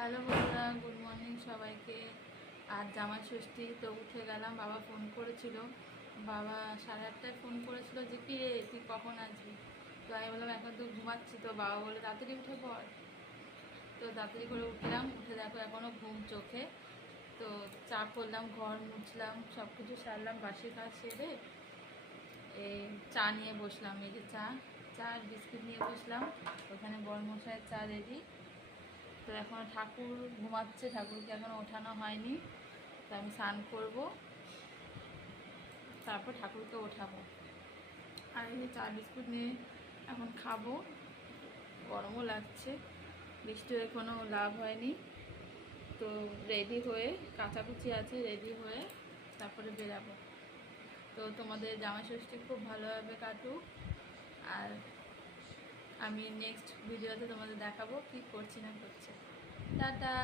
Hello বন্ধুরা, good morning সবাইকে। আর জামাই ষষ্ঠী তো উঠে গেলাম। বাবা ফোন করেছিল, বাবা 8:30টায় ফোন করেছিল যে কি রে তুই কখন আসবি। তো আমি বললাম এখন তো ঘুমাচ্ছি। তো বাবা বলে তাড়াতাড়ি উঠে পড়। তো তাড়াতাড়ি করে উঠলাম, উঠে দেখো এখনও ঘুম চোখে। তো চা করলাম, ঘর মুছলাম, সব কিছু সারলাম, বাসি কাজ সেরে এই চা নিয়ে বসলাম। এই যে চা চা আর বিস্কুট নিয়ে বসলাম। ওখানে বড় মশাইয়ের চা রেডি। তো এখন ঠাকুর ঘুমাচ্ছে, ঠাকুরকে এখনও ওঠানো হয়নি। তো আমি স্নান করব, তারপর ঠাকুরকে ওঠাবো। আর এই চা বিস্কুট নিয়ে এখন খাবো। গরমও লাগছে, বৃষ্টি হয়ে কোনো লাভ হয়নি। তো রেডি হয়ে, কাচাকুচি আছে, রেডি হয়ে তারপরে বেরাবো। তো তোমাদের জামাই ষষ্ঠী খুব ভালোভাবে কাটুক। আর আমি নেক্সট ভিডিওতে তোমাদের দেখাবো কি করছি না করছি। টাটা।